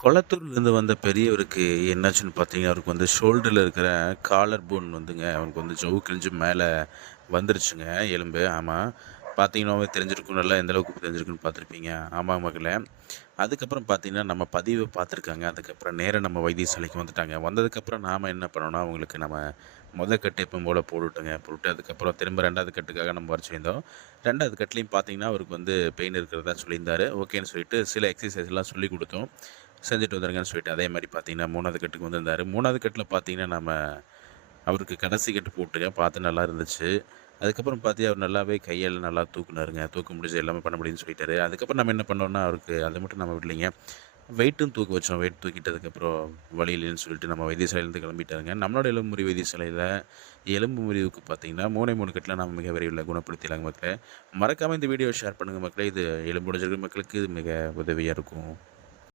கொளத்தூர்லேருந்து வந்த பெரியவருக்கு என்னாச்சுன்னு பார்த்தீங்கன்னா, அவருக்கு வந்து ஷோல்டர்ல இருக்கிற காலர் போன் வந்துங்க, அவருக்கு வந்து ஜவ்வு கிழிஞ்சு மேல வந்துருச்சுங்க எலும்பு. ஆமா. பார்த்தீங்கன்னாவே தெரிஞ்சிருக்கும். நல்லா எந்த அளவுக்கு தெரிஞ்சிருக்குன்னு பார்த்துருப்பீங்க. ஆமா மகளே. அதுக்கப்புறம் பார்த்தீங்கன்னா, நம்ம பதிவ பார்த்துருக்காங்க. அதுக்கப்புறம் நேரா நம்ம வைத்தியசாலைக்கு வந்துட்டாங்க. வந்ததுக்கப்புறம் நாம என்ன பண்ணோம்னா, அவங்களுக்கு நம்ம மொத கட்டு எப்பவும் போல போட்டுட்டோங்க. போட்டு அதுக்கப்புறம் திரும்ப 2வது கட்டுக்காக நம்ம வர சொல்லியிருந்தோம். 2வது கட்டுலயும் பார்த்தீங்கன்னா, அவருக்கு வந்து பெயின் இருக்கிறதா சொல்லியிருந்தாரு. ஓகேன்னு சொல்லிட்டு சில எக்ஸர்சைஸ்லாம் சொல்லிக் குடுத்தோம். செஞ்சுட்டு வந்துருங்கன்னு சொல்லிட்டு, அதே மாரி பார்த்தீங்கன்னா 3வது கட்டுக்கு வந்திருந்தாரு. 3வது கட்டுல பார்த்தீங்கன்னா, நம்ம அவருக்கு கடைசி கட்டு போட்டுங்க. பார்த்து நல்லா இருந்துச்சு. அதுக்கப்புறம் பாத்தி அவர் நல்லாவே கையெல்லாம் நல்லா தூக்குனாருங்க. தூக்க முடிஞ்சு எல்லாமே பண்ண முடியும்ன்னு சொல்லிட்டாரு. அதுக்கப்புறம் நம்ம என்ன பண்ணோம்னா, அவருக்கு அத மட்டும் நம்ம விடலைங்க. வெயிட்டும் தூக்க வச்சோம். வெயிட் தூக்கிட்டதுக்கப்புறம் வலி இல்லைன்னு சொல்லிட்டு நம்ம வைத்தியசாலையிலேருந்து கிளம்பிட்டாருங்க. நம்மளோட எலும்பு முறிவு வைத்தியசாலையில எலும்பு முறிவுக்கு பார்த்தீங்கன்னா, 3 கட்டுல நம்ம மிக விரைவில குணப்படுத்திடலாங்க மக்களே. மறக்காம இந்த வீடியோவ ஷேர் பண்ணுங்க மக்களே. இது எலும்பு உடைஞ்சிருக்கிற மக்களுக்கு இது மிக உதவியா இருக்கும்.